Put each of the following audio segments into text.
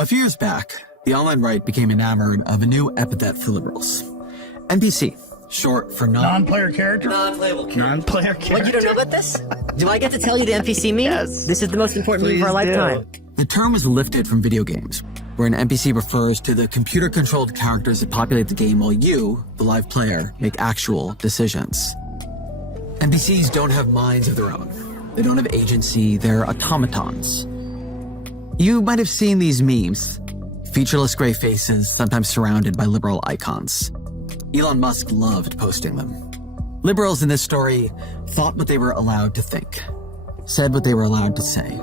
A few years back, the online right became enamored of a new epithet for liberals. NPC, short for non-player character? Non-playable character. Non-player character. What, you don't know about this? Do I get to tell you the NPC meme? Yes. This is the most important meme of our lifetime. The term was lifted from video games, where an NPC refers to the computer-controlled characters that populate the game while you, the live player, make actual decisions. NPCs don't have minds of their own. They don't have agency, they're automatons. You might have seen these memes, featureless gray faces, sometimes surrounded by liberal icons. Elon Musk loved posting them. Liberals in this story thought what they were allowed to think, said what they were allowed to say.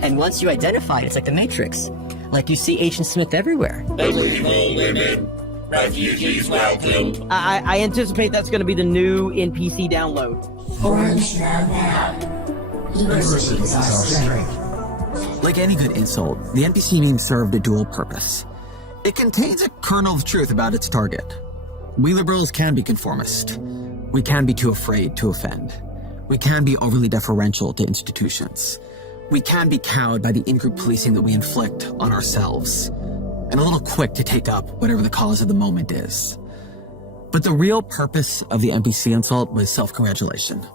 And once you identify it, it's like the Matrix. Like you see Agent Smith everywhere. Illegal women, refugees welcome. I anticipate that's going to be the new NPC download. Orange now. Universities are strength. Like any good insult, the NPC meme served a dual purpose. It contains a kernel of truth about its target. We liberals can be conformist. We can be too afraid to offend. We can be overly deferential to institutions. We can be cowed by the in-group policing that we inflict on ourselves, and a little quick to take up whatever the cause of the moment is. But the real purpose of the NPC insult was self-congratulation.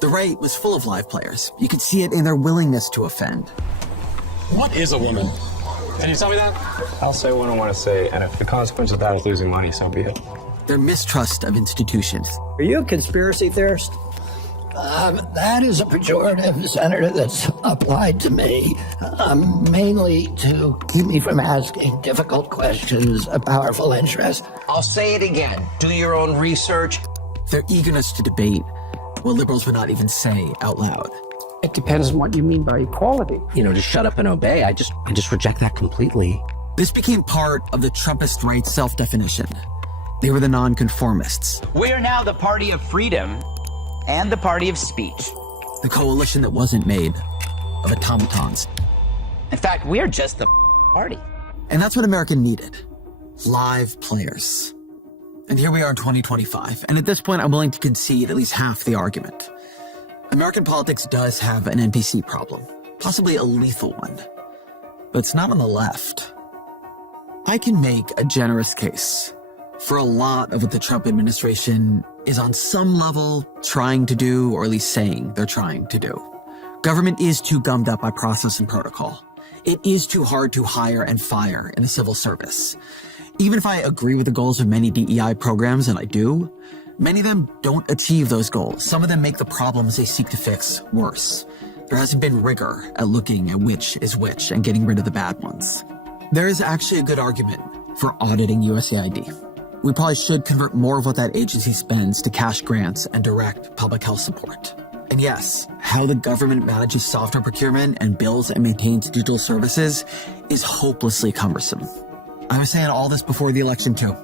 The right was full of live players. You could see it in their willingness to offend. What is a woman? Can you tell me that? I'll say what I want to say, and if the consequence of that is losing money, so be it. Their mistrust of institutions. Are you a conspiracy theorist? That is a pejorative, Senator, that's applied to me, mainly to keep me from asking difficult questions of powerful interests. I'll say it again. Do your own research. Their eagerness to debate what liberals would not even say out loud. It depends on what you mean by equality. To shut up and obey. I just reject that completely. This became part of the Trumpist right's self-definition. They were the nonconformists. We are now the party of freedom and the party of speech. The coalition that wasn't made of automatons. In fact, we are just the party. And that's what America needed. Live players. And here we are in 2025. And at this point, I'm willing to concede at least half the argument. American politics does have an NPC problem, possibly a lethal one. But it's not on the left. I can make a generous case for a lot of what the Trump administration is on some level trying to do, or at least saying they're trying to do. Government is too gummed up by process and protocol. It is too hard to hire and fire in the civil service. Even if I agree with the goals of many DEI programs, and I do, many of them don't achieve those goals. Some of them make the problems they seek to fix worse. There hasn't been rigor at looking at which is which and getting rid of the bad ones. There is actually a good argument for auditing USAID. We probably should convert more of what that agency spends to cash grants and direct public health support. And yes, how the government manages software procurement and bills and maintains digital services is hopelessly cumbersome. I was saying all this before the election too.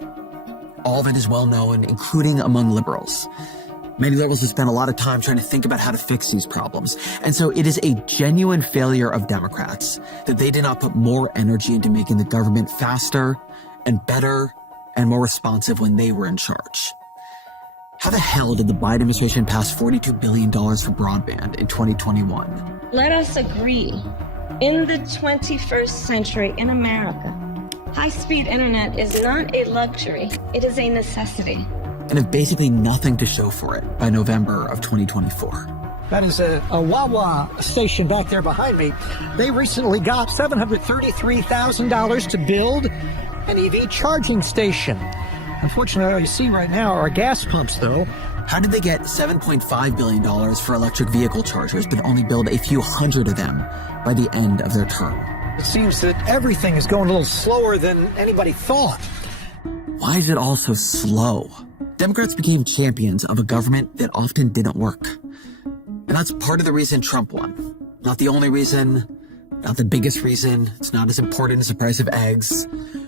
All of it is well known, including among liberals. Many liberals have spent a lot of time trying to think about how to fix these problems. And so it is a genuine failure of Democrats that they did not put more energy into making the government faster and better and more responsive when they were in charge. How the hell did the Biden administration pass $42 billion for broadband in 2021? Let us agree, in the 21st century in America, high-speed internet is not a luxury, it is a necessity. And have basically nothing to show for it by November of 2024. That is a Wawa station back there behind me. They recently got $733,000 to build an EV charging station. Unfortunately, all you see right now are gas pumps, though. How did they get $7.5 billion for electric vehicle chargers, but only build a few hundred of them by the end of their term? It seems that everything is going a little slower than anybody thought. Why is it all so slow? Democrats became champions of a government that often didn't work. And that's part of the reason Trump won. Not the only reason, not the biggest reason. It's not as important as the price of eggs.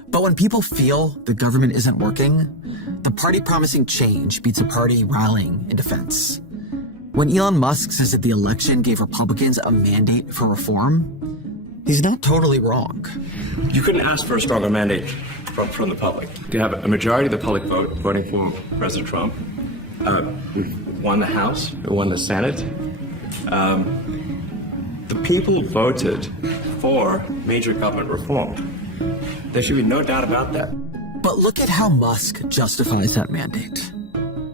But when people feel the government isn't working, the party promising change beats a party rallying in defense. When Elon Musk says that the election gave Republicans a mandate for reform, he's not totally wrong. You couldn't ask for a stronger mandate from the public. To have a majority of the public voting for President Trump, won the House, won the Senate. The people voted for major government reform. There should be no doubt about that. But look at how Musk justifies that mandate.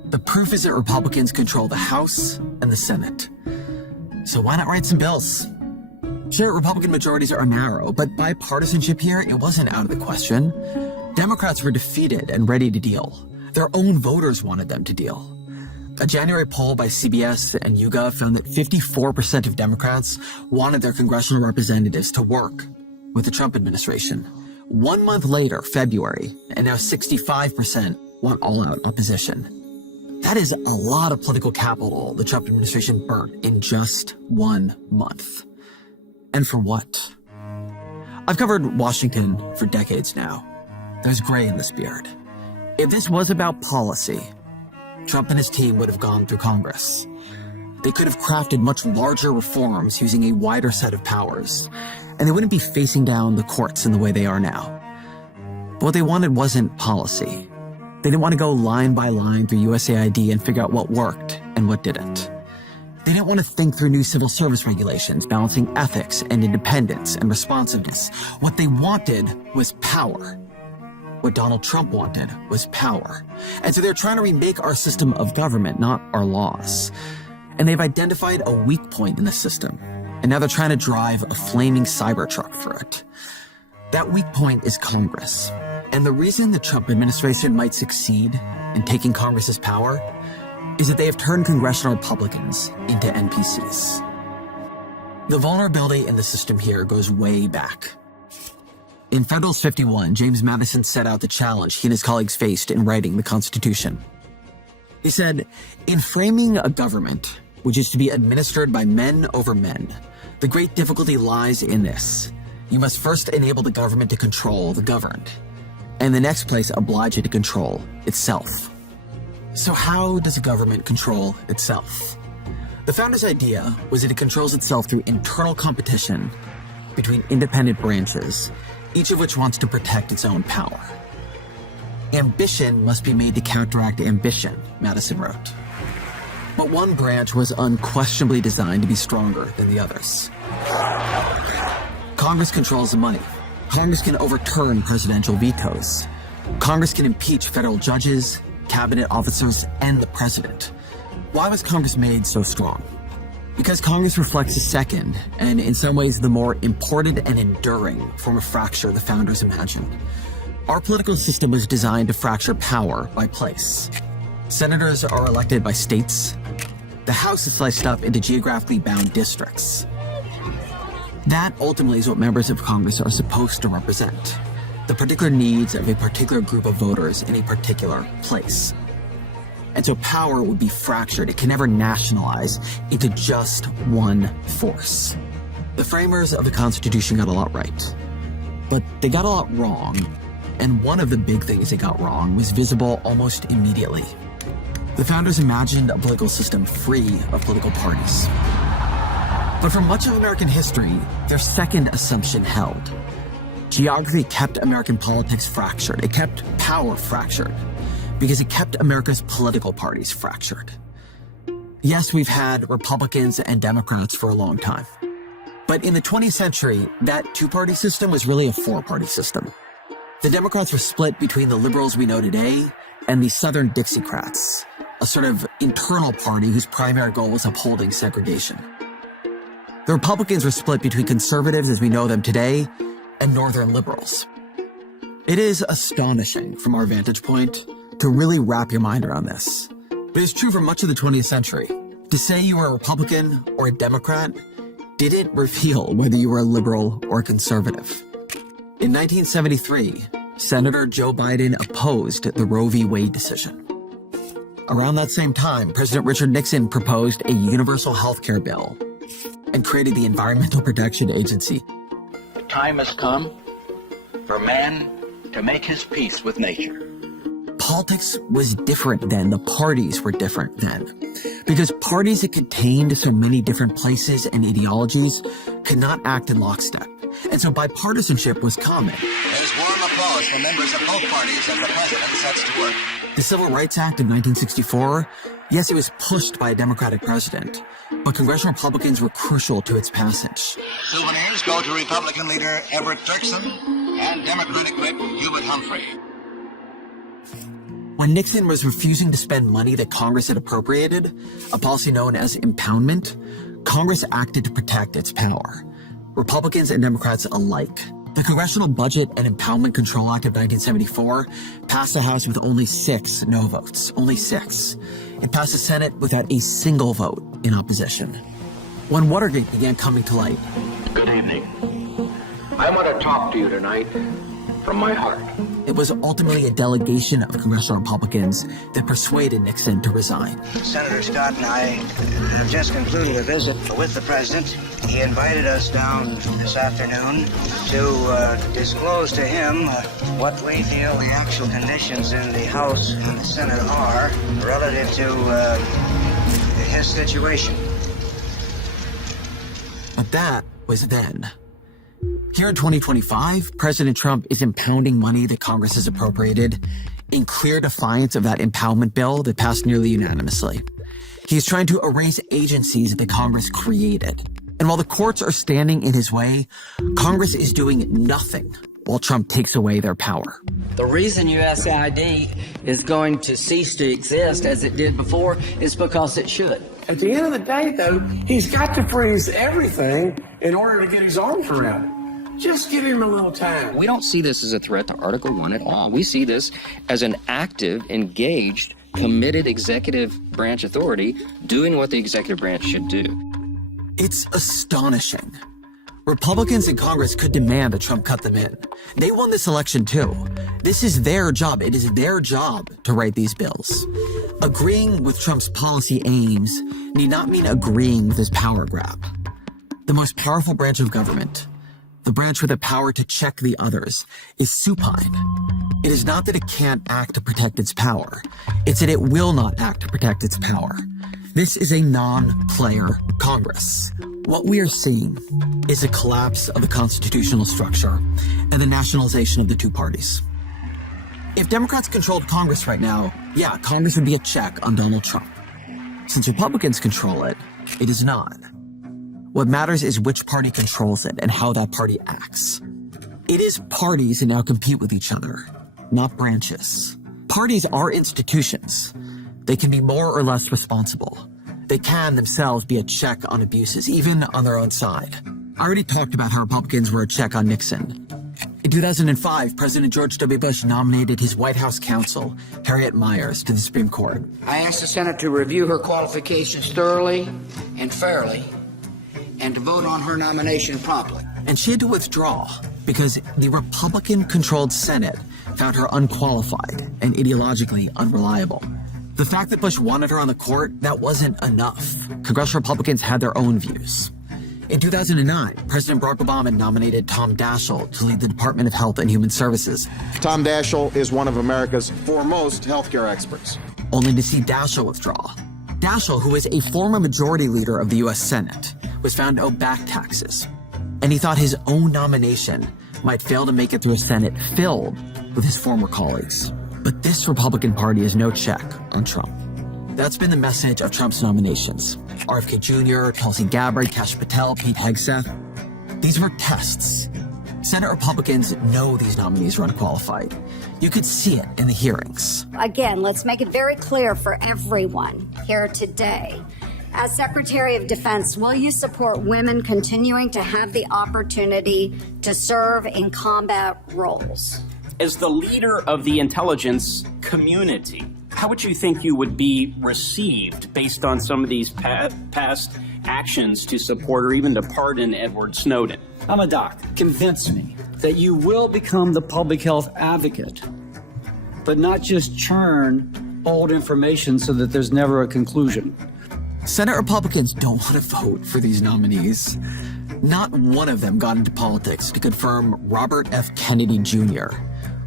The proof is that Republicans control the House and the Senate. So why not write some bills? Sure, Republican majorities are narrow, but bipartisanship here, it wasn't out of the question. Democrats were defeated and ready to deal. Their own voters wanted them to deal. A January poll by CBS and YouGov found that 54% of Democrats wanted their congressional representatives to work with the Trump administration. 1 month later, February, and now 65% want all-out opposition. That is a lot of political capital the Trump administration burnt in just 1 month. And for what? I've covered Washington for decades now. There's gray in this beard. If this was about policy, Trump and his team would have gone through Congress. They could have crafted much larger reforms using a wider set of powers, and they wouldn't be facing down the courts in the way they are now. But what they wanted wasn't policy. They didn't want to go line by line through USAID and figure out what worked and what didn't. They didn't want to think through new civil service regulations, balancing ethics and independence and responsiveness. What they wanted was power. What Donald Trump wanted was power. And so they're trying to remake our system of government, not our laws. And they've identified a weak point in the system. And now they're trying to drive a flaming Cybertruck for it. That weak point is Congress. And the reason the Trump administration might succeed in taking Congress's power is that they have turned congressional Republicans into NPCs. The vulnerability in the system here goes way back. In Federalist 51, James Madison set out the challenge he and his colleagues faced in writing the Constitution. He said, "In framing a government, which is to be administered by men over men, the great difficulty lies in this. You must first enable the government to control the governed, and in the next place oblige it to control itself." So how does a government control itself? The founders' idea was that it controls itself through internal competition between independent branches, each of which wants to protect its own power. Ambition must be made to counteract ambition, Madison wrote. But one branch was unquestionably designed to be stronger than the others. Congress controls the money. Congress can overturn presidential vetoes. Congress can impeach federal judges, cabinet officers, and the president. Why was Congress made so strong? Because Congress reflects the second, and in some ways the more important and enduring form of fracture the founders imagined. Our political system was designed to fracture power by place. Senators are elected by states. The House is sliced up into geographically bound districts. That ultimately is what members of Congress are supposed to represent: the particular needs of a particular group of voters in a particular place. And so power would be fractured. It can never nationalize into just one force. The framers of the Constitution got a lot right, but they got a lot wrong. And one of the big things they got wrong was visible almost immediately. The founders imagined a political system free of political parties. But for much of American history, their second assumption held. Geography kept American politics fractured. It kept power fractured because it kept America's political parties fractured. Yes, we've had Republicans and Democrats for a long time. But in the 20th century, that two-party system was really a four-party system. The Democrats were split between the liberals we know today and the Southern Dixiecrats, a sort of internal party whose primary goal was upholding segregation. The Republicans were split between conservatives as we know them today and Northern liberals. It is astonishing from our vantage point to really wrap your mind around this. But it's true for much of the 20th century. To say you were a Republican or a Democrat didn't reveal whether you were a liberal or a conservative. In 1973, Senator Joe Biden opposed the Roe v. Wade decision. Around that same time, President Richard Nixon proposed a universal health care bill and created the Environmental Protection Agency. The time has come for man to make his peace with nature. Politics was different then. The parties were different then. Because parties that contained so many different places and ideologies could not act in lockstep. And so bipartisanship was common. There's warm applause from members of both parties as the president sets to work. The Civil Rights Act of 1964, yes, it was pushed by a Democratic president, but congressional Republicans were crucial to its passage. Souvenirs go to Republican leader Everett Dirksen and Democratic Whip Hubert Humphrey. When Nixon was refusing to spend money that Congress had appropriated, a policy known as impoundment, Congress acted to protect its power. Republicans and Democrats alike. The Congressional Budget and Impoundment Control Act of 1974 passed the House with only 6 no votes. Only 6. It passed the Senate without a single vote in opposition. When Watergate began coming to light. Good evening. I want to talk to you tonight from my heart. It was ultimately a delegation of congressional Republicans that persuaded Nixon to resign. Senator Scott and I have just concluded a visit with the president. He invited us down this afternoon to disclose to him what we feel the actual conditions in the House and the Senate are relative to his situation. But that was then. Here in 2025, President Trump is impounding money that Congress has appropriated in clear defiance of that impoundment bill that passed nearly unanimously. He's trying to erase agencies that Congress created. And while the courts are standing in his way, Congress is doing nothing while Trump takes away their power. The reason USAID is going to cease to exist as it did before is because it should. At the end of the day, though, he's got to freeze everything in order to get his arms around it. Just give him a little time. We don't see this as a threat to Article 1 at all. We see this as an active, engaged, committed executive branch authority doing what the executive branch should do. It's astonishing. Republicans in Congress could demand that Trump cut them in. They won this election too. This is their job. It is their job to write these bills. Agreeing with Trump's policy aims need not mean agreeing with his power grab. The most powerful branch of government, the branch with the power to check the others, is supine. It is not that it can't act to protect its power. It's that it will not act to protect its power. This is a non-player Congress. What we are seeing is a collapse of the constitutional structure and the nationalization of the two parties. If Democrats controlled Congress right now, yeah, Congress would be a check on Donald Trump. Since Republicans control it, it is not. What matters is which party controls it and how that party acts. It is parties that now compete with each other, not branches. Parties are institutions. They can be more or less responsible. They can themselves be a check on abuses, even on their own side. I already talked about how Republicans were a check on Nixon. In 2005, President George W. Bush nominated his White House counsel, Harriet Miers, to the Supreme Court. I asked the Senate to review her qualifications thoroughly and fairly and to vote on her nomination promptly. And she had to withdraw because the Republican-controlled Senate found her unqualified and ideologically unreliable. The fact that Bush wanted her on the court, that wasn't enough. Congressional Republicans had their own views. In 2009, President Barack Obama nominated Tom Daschle to lead the Department of Health and Human Services. Tom Daschle is one of America's foremost healthcare experts. Only to see Daschle withdraw. Daschle, who is a former majority leader of the U.S. Senate, was found to owe back taxes. And he thought his own nomination might fail to make it through a Senate filled with his former colleagues. But this Republican Party is no check on Trump. That's been the message of Trump's nominations. RFK Jr., Tulsi Gabbard, Kash Patel, Pete Hegseth. These were tests. Senate Republicans know these nominees are unqualified. You could see it in the hearings. Again, let's make it very clear for everyone here today. As Secretary of Defense, will you support women continuing to have the opportunity to serve in combat roles? As the leader of the intelligence community, how would you think you would be received based on some of these past actions to support or even to pardon Edward Snowden? I'm a doctor. Convince me that you will become the public health advocate, but not just churn old information so that there's never a conclusion. Senate Republicans don't want to vote for these nominees. Not one of them got into politics to confirm Robert F. Kennedy Jr.,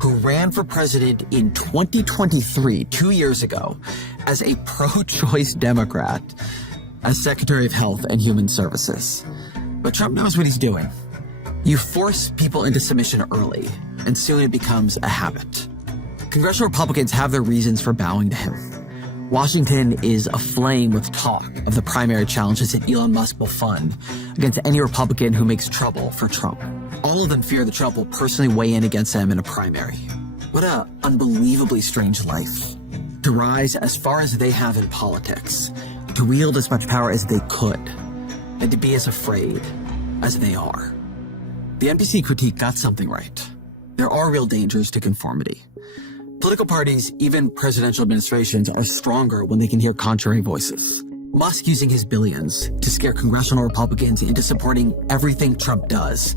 who ran for president in 2023, 2 years ago, as a pro-choice Democrat, as Secretary of Health and Human Services. But Trump knows what he's doing. You force people into submission early, and soon it becomes a habit. Congressional Republicans have their reasons for bowing to him. Washington is aflame with talk of the primary challenges that Elon Musk will fund against any Republican who makes trouble for Trump. All of them fear that Trump will personally weigh in against them in a primary. What an unbelievably strange life. To rise as far as they have in politics, to wield as much power as they could, and to be as afraid as they are. The NPC critique got something right. There are real dangers to conformity. Political parties, even presidential administrations, are stronger when they can hear contrary voices. Musk using his billions to scare congressional Republicans into supporting everything Trump does.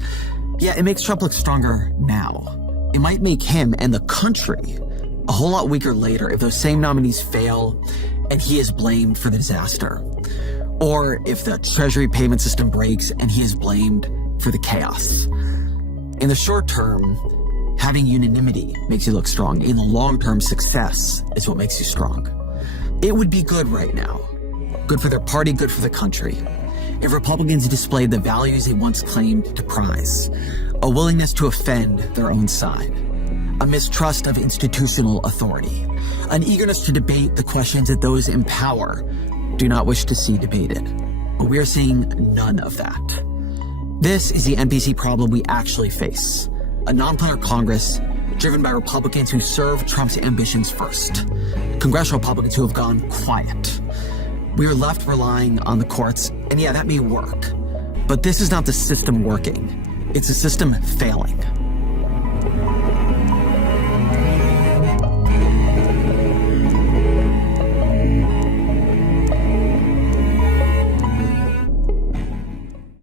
Yeah, it makes Trump look stronger now. It might make him and the country a whole lot weaker later if those same nominees fail and he is blamed for the disaster. Or if the Treasury payment system breaks and he is blamed for the chaos. In the short term, having unanimity makes you look strong. In the long term, success is what makes you strong. It would be good right now. Good for their party, good for the country. If Republicans displayed the values they once claimed to prize, a willingness to offend their own side, a mistrust of institutional authority, an eagerness to debate the questions that those in power do not wish to see debated. But we are seeing none of that. This is the NPC problem we actually face. A non-player Congress driven by Republicans who serve Trump's ambitions first. Congressional Republicans who have gone quiet. We are left relying on the courts, and yeah, that may work. But this is not the system working. It's the system failing.